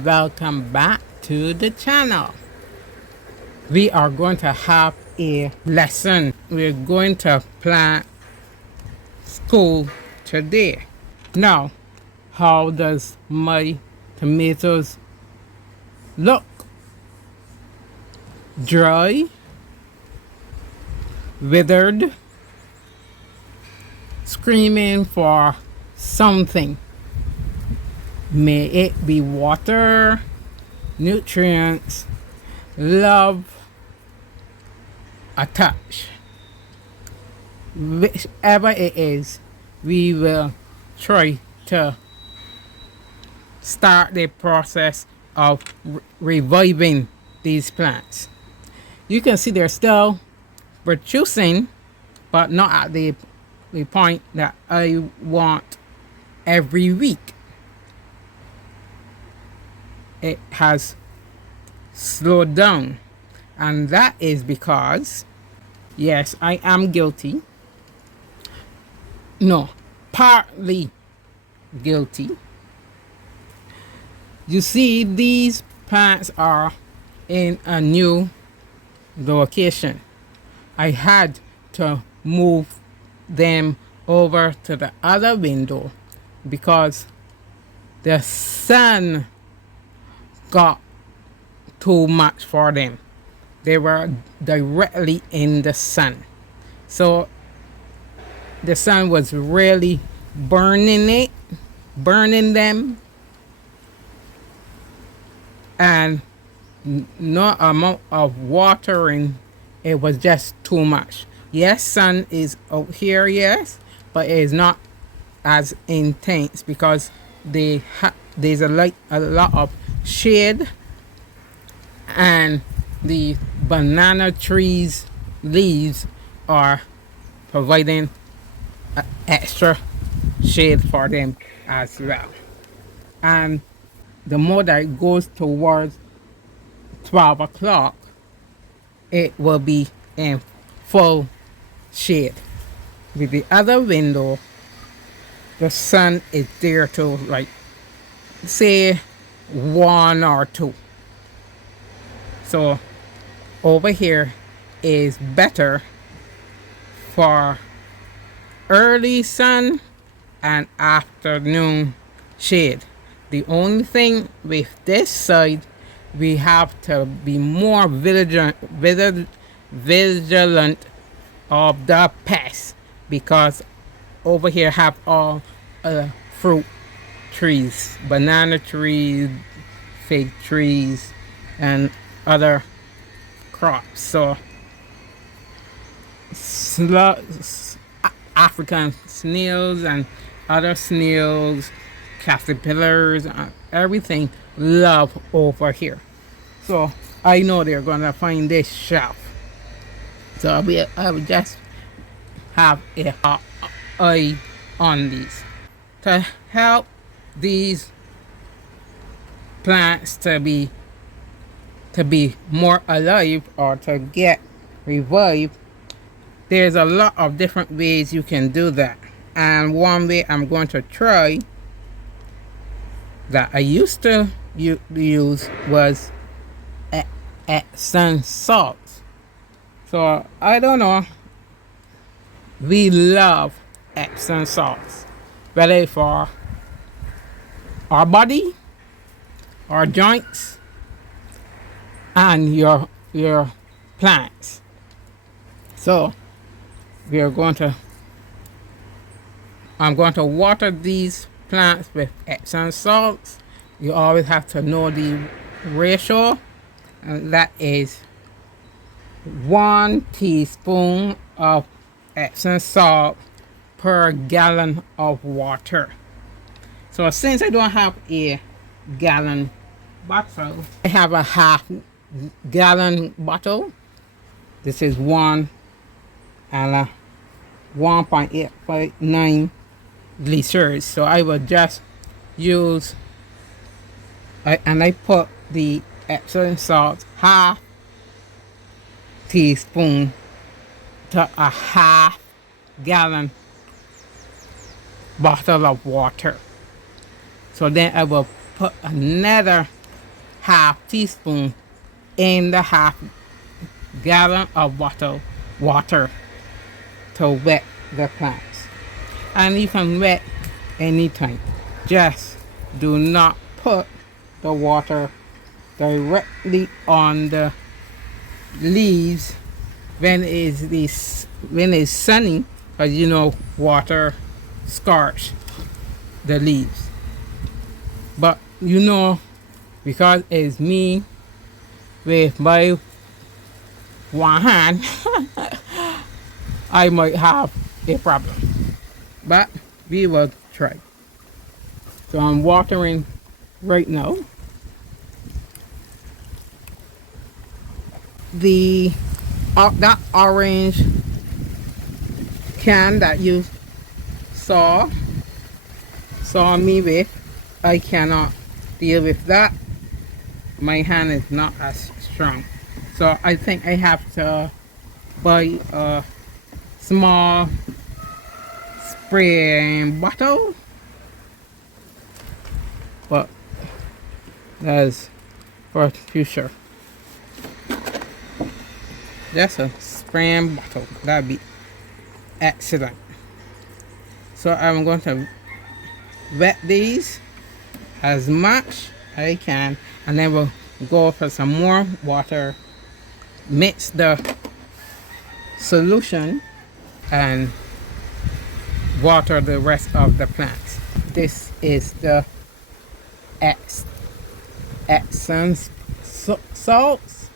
and welcome back to the channel. We are going to have a lesson. We're going to plant school today. Now, how does my tomatoes look? Dry, withered, screaming for something. May it be water, nutrients, love, a touch. Whichever it is, we will try to start the process of reviving these plants. You can see they're still producing, but not at the point that I want every week. It has slowed down, and that is because, yes, I am guilty. No, partly guilty. You see, these plants are in a new location. I had to move them over to the other window because the sun got too much for them. They were directly in the sun, so the sun was really burning them, and no amount of watering, it was just too much. Yes, sun is out here, yes, but it is not as intense because there's a lot of shade, and the banana trees leaves are providing extra shade for them as well. And the more that it goes towards 12 o'clock, it will be in full shade. With the other window, the sun is there till like say 1 or 2. So over here is better for early sun and afternoon shade. The only thing with this side, we have to be more vigilant of the pests, because over here have all fruit trees, banana trees, fig trees, and other crops. So African snails and other snails, caterpillars, everything love over here. So I know they're gonna find this shelf. So I will just have a eye on these to help these plants to be more alive or to get revived. There's a lot of different ways you can do that, and one way I'm going to try that I used to use was Epsom salts. So I don't know, we love Epsom salts, whether for our body, our joints, and your plants. So I'm going to water these plants with Epsom salts. You always have to know the ratio, and that is 1 teaspoon of Epsom salt per gallon of water. So since I don't have a gallon bottle, I have a half-gallon bottle. This is 1 and a 1.859 liters. So I will just use, and I put the Epsom salt half teaspoon to a half-gallon bottle of water. So then I will put another half teaspoon in the half gallon of water to wet the plants. And you can wet anytime. Just do not put the water directly on the leaves when it's sunny, because you know water scorch the leaves. But you know, because it's me with my one hand, I might have a problem. But we will try. So I'm watering right now. That orange can that you saw me with, I cannot deal with that. My hand is not as strong, so I think I have to buy a small spraying bottle, but that's for future. Just a spraying bottle, that'd be excellent. So I'm going to wet these as much as I can, and then we'll go for some more water, mix the solution, and water the rest of the plants. This is the Epsom salts,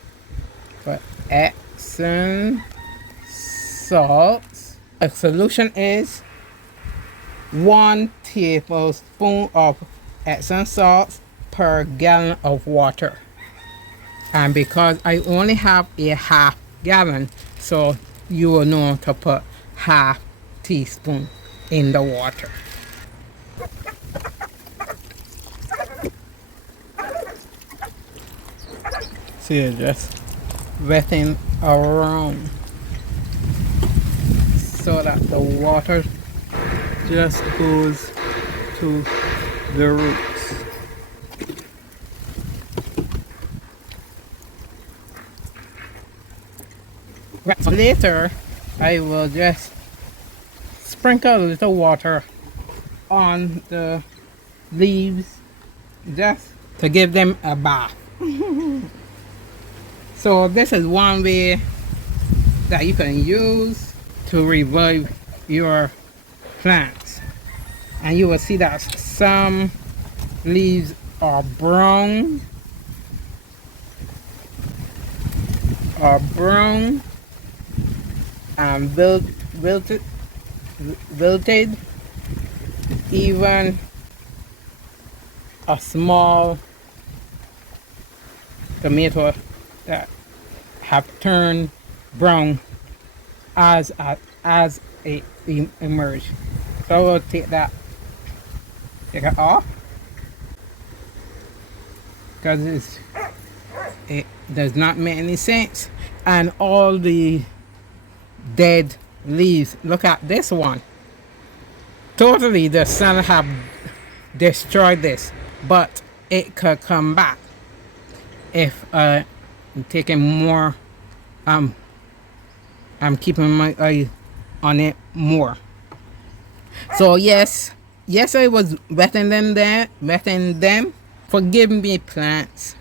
but Epsom salts. The solution is 1 tablespoon of Epsom salts per gallon of water. And because I only have a half gallon, so you will know to put half teaspoon in the water. So you're just wetting around so that the water just goes to the roots. Right, so later I will just sprinkle a little water on the leaves just to give them a bath. So this is one way that you can use to revive your plants. And you will see that some leaves are brown and wilted. Even a small tomato that have turned brown as it emerge. So we'll take it off, because it does not make any sense. And all the dead leaves, look at this one, totally the sun have destroyed this, but it could come back if I'm taking more, I'm keeping my eye on it more. So yes, I was wetting them. Forgive me, plants.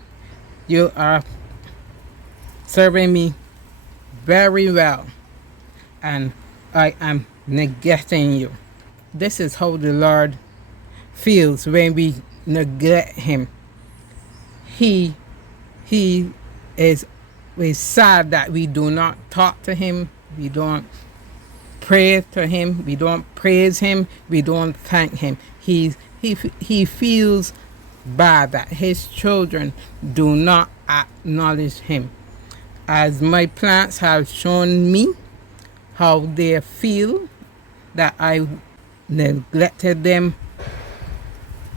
You are serving me very well, and I am neglecting you. This is how the Lord feels when we neglect him. He is sad that we do not talk to him, we don't pray to him, we don't praise him, we don't thank him. He feels bad that his children do not acknowledge him. As my plants have shown me how they feel that I neglected them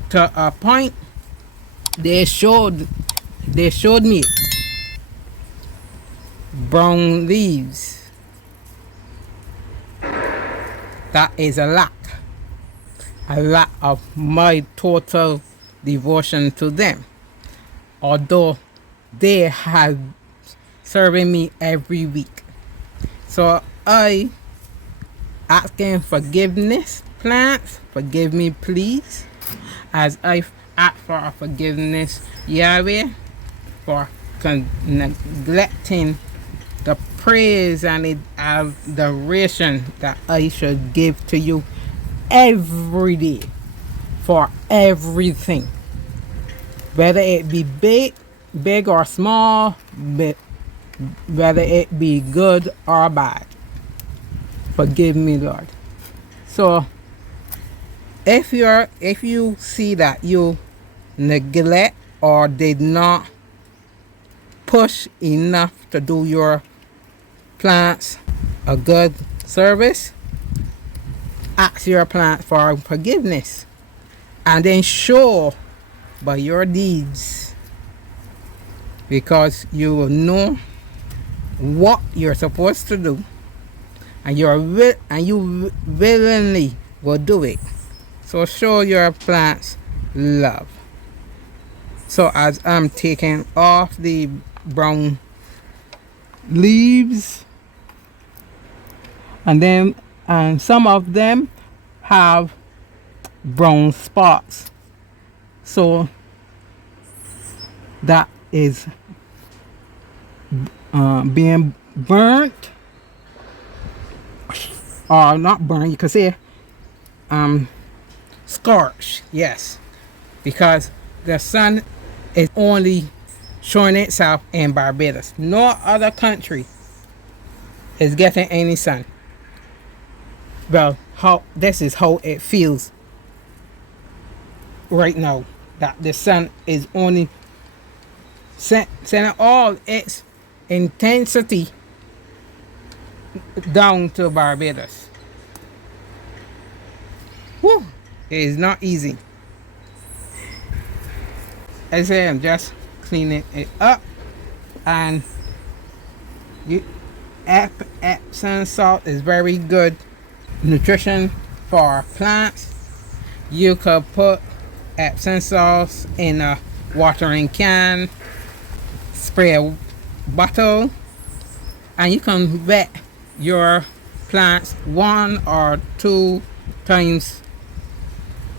to a point, they showed me brown leaves. That is a lack of my total devotion to them. although they have serving me every week. So I asking forgiveness, plants, forgive me please, as I ask for forgiveness, Yahweh, for neglecting the praise and the adoration that I should give to you every day for everything, whether it be big or small, whether it be good or bad. Forgive me, Lord. So if you see that you neglect or did not push enough to do your plants a good service, ask your plant for forgiveness and then show by your deeds, because you will know what you're supposed to do, and you willingly will do it. So show your plants love. So as I'm taking off the brown leaves, and some of them have brown spots, so that is being burnt, or not burnt, you could say scorched, yes, because the sun is only showing itself in Barbados. No other country is getting any sun. Well, this is how it feels right now, that the sun is only sending all its intensity down to Barbados. Whew, it is not easy. I say I'm just cleaning it up, and Epsom salt is very good nutrition for plants. You could put Epsom salt in a watering can, spray a bottle, and you can wet your plants 1 or 2 times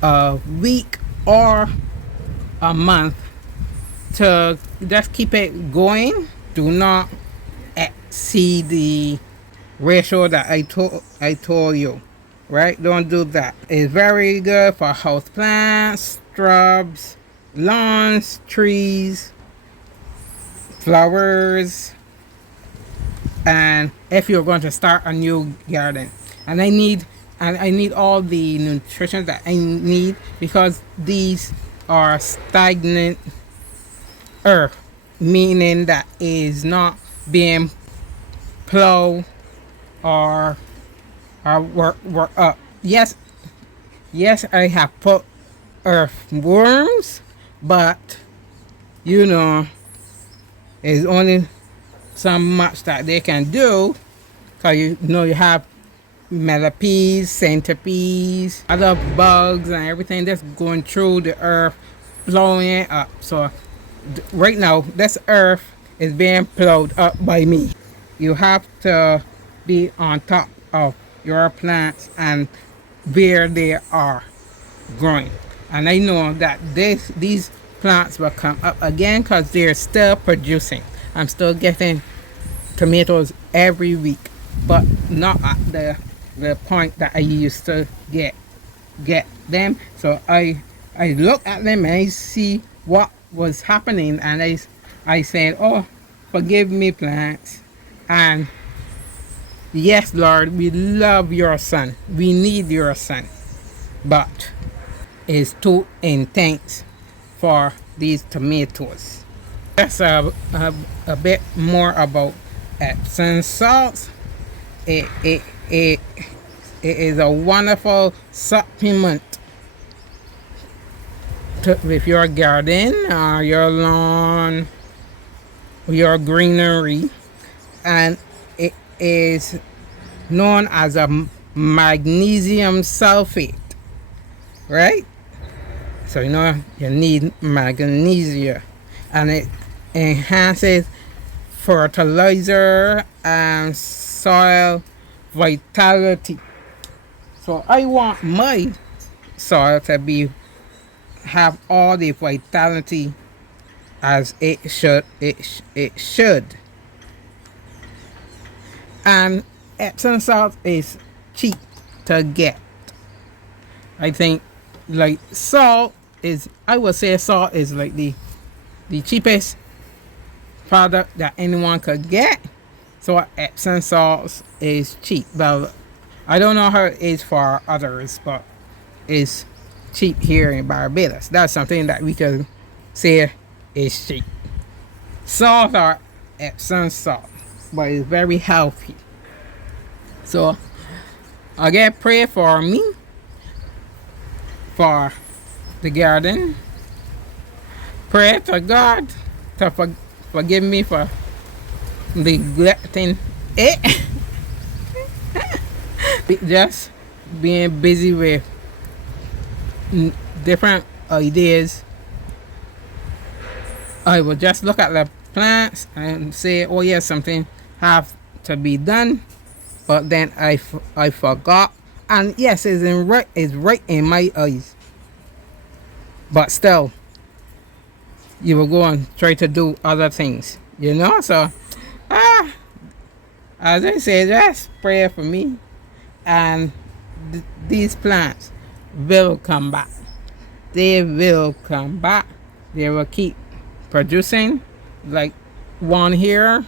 a week or a month to just keep it going. Do not exceed the ratio that I told you, right? Don't do that. It's very good for house plants, shrubs, lawns, trees, flowers, and if you're going to start a new garden. And I need all the nutrition that I need, because these are stagnant earth, meaning that is not being plowed or work up. Yes, I have put earthworms, but you know, it's only so much that they can do, because you have millipedes, centipedes, other bugs and everything that's going through the earth, blowing it up. So right now this earth is being plowed up by me. You have to be on top of your plants and where they are growing. And I know that these plants will come up again because they're still producing. I'm still getting tomatoes every week, but not at the point that I used to get them. So I look at them and I see what was happening, and I said, oh, forgive me, plants. And yes, Lord, we love your sun, we need your sun, but it's too intense for these tomatoes. That's a bit more about Epsom salts. It is a wonderful supplement with your garden or your lawn, your greenery, and it is known as a magnesium sulfate, right? So you need magnesia. and it enhances fertilizer and soil vitality. So I want my soil to be have all the vitality as it should. It should. And Epsom salt is cheap to get. I think like salt is, I would say salt is like the cheapest product that anyone could get. So Epsom salt is cheap. But I don't know how it is for others, but it's cheap here in Barbados. That's something that we could say is cheap. Salt or Epsom salt, but it's very healthy. So again, pray for me, for the garden. Pray to God to forgive me for neglecting it. Just being busy with different ideas. I will just look at the plants and say, oh yes, something have to be done, but then I forgot. And yes, it's right in my eyes, but still you will go and try to do other things, you know. So as I say, just pray for me, and these plants will come back. They will come back. They will keep producing, like one here.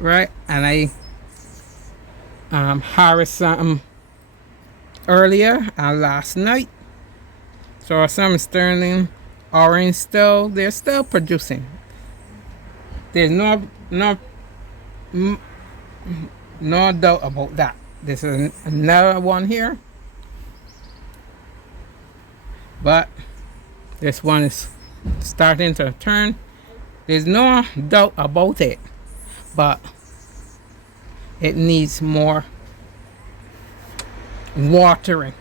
Right, and I harvested some earlier and last night. So some sterling orange still, they're still producing. There's no doubt about that. This is another one here, but this one is starting to turn. There's no doubt about it, but it needs more watering.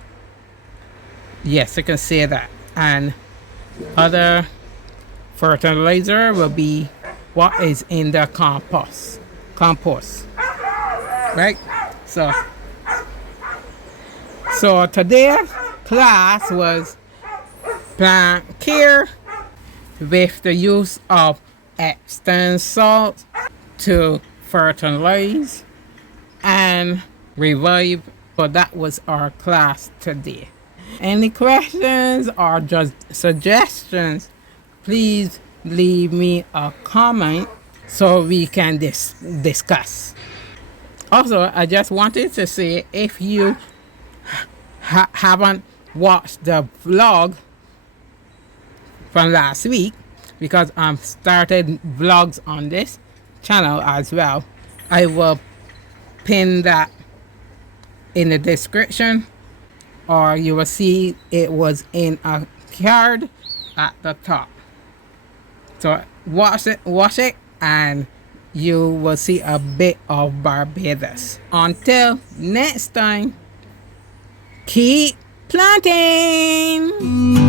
Yes, I can say that. And other fertilizer will be what is in the compost, right? So today's class was plant care with the use of Epsom salt to fertilize and revive. So that was our class today. Any questions or just suggestions, please leave me a comment so we can discuss. Also, I just wanted to say, if you haven't watched the vlog from last week, because I'm started vlogs on this channel as well, I will pin that in the description, or you will see it was in a card at the top. So watch it, and you will see a bit of Barbados. Until next time, keep planting.